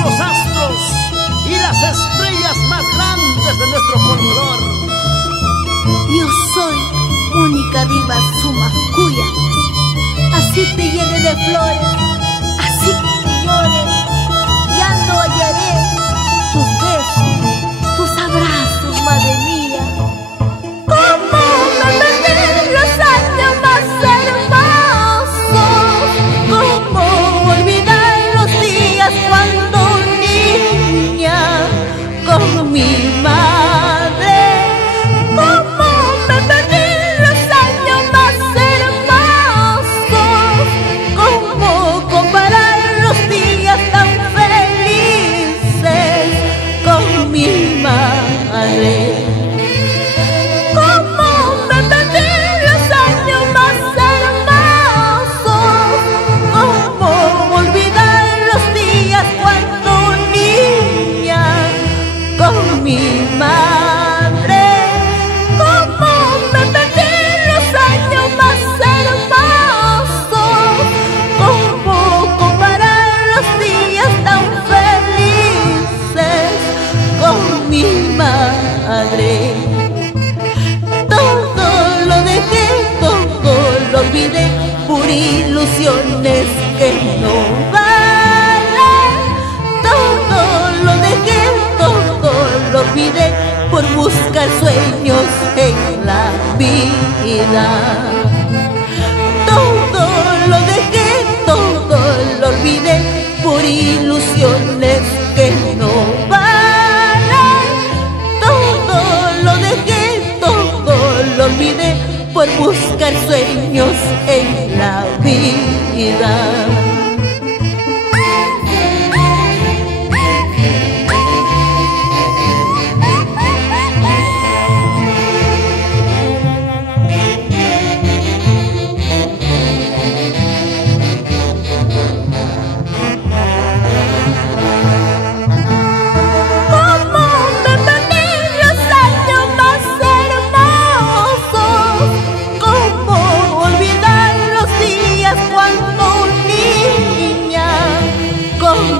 son los astros y las estrellas más grandes de nuestro folclor. Yo soy Mónica Rivas Sumacuya. Así te llene de flores, así te llore, ya no hallaré tus besos, tus abrazos, madre mía. ¿Cómo me perdí los años más hermosos? ¿Cómo olvidar los días cuando niña con mi madre? ¿Cómo me perdí los años más hermosos? ¿Cómo comparar los días tan felices con mi madre? ¿Cómo me perdí los años más hermosos? ¿Cómo olvidar los días cuando niña con mi madre? ¿Cómo me perdí los años más hermosos? ¿Cómo comparar los días tan felices con mi madre? Todo lo dejé, todo lo olvidé por ilusiones que no valen. Todo lo dejé, todo lo olvidé por buscar sueños en la vida. Todo lo dejé, todo lo olvidé por ilusiones que no valen. Todo lo dejé, todo lo olvidé por buscar sueños en la vida.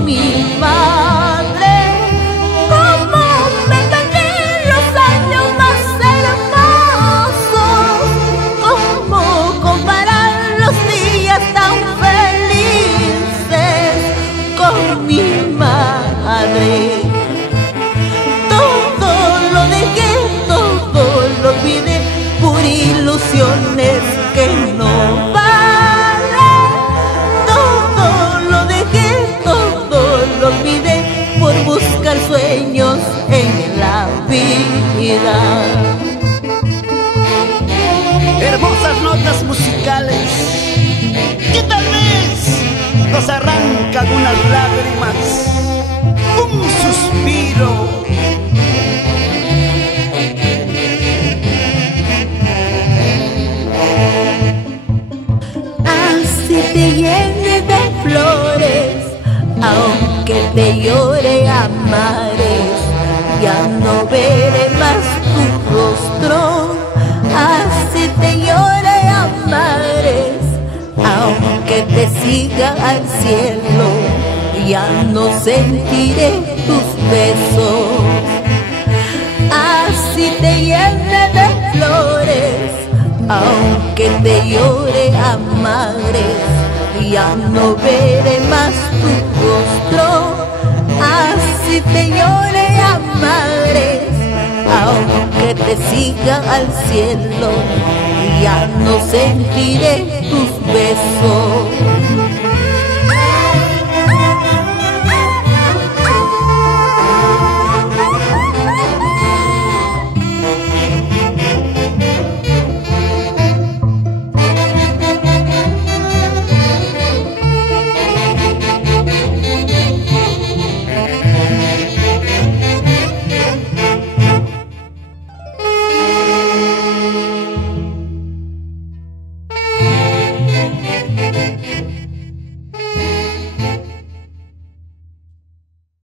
Mi madre, ¿cómo me perdí los años más hermosos? ¿Cómo comparar los días tan felices con mi madre? Todo lo dejé, todo lo olvidé por ilusiones que no valen. Lo olvidé por buscar sueños en la vida. Hermosas notas musicales que tal vez nos arrancan unas lágrimas, un suspiro. Así te llene de flores, aunque te llore a mares, ya no veré más tu rostro. Así te llore a mares, aunque te siga al cielo, ya no sentiré tus besos. Así te llene de flores, aunque te llore a mares, ya no veré más tu rostro. Así te llore a mares, aunque te siga al cielo, ya no sentiré tus besos.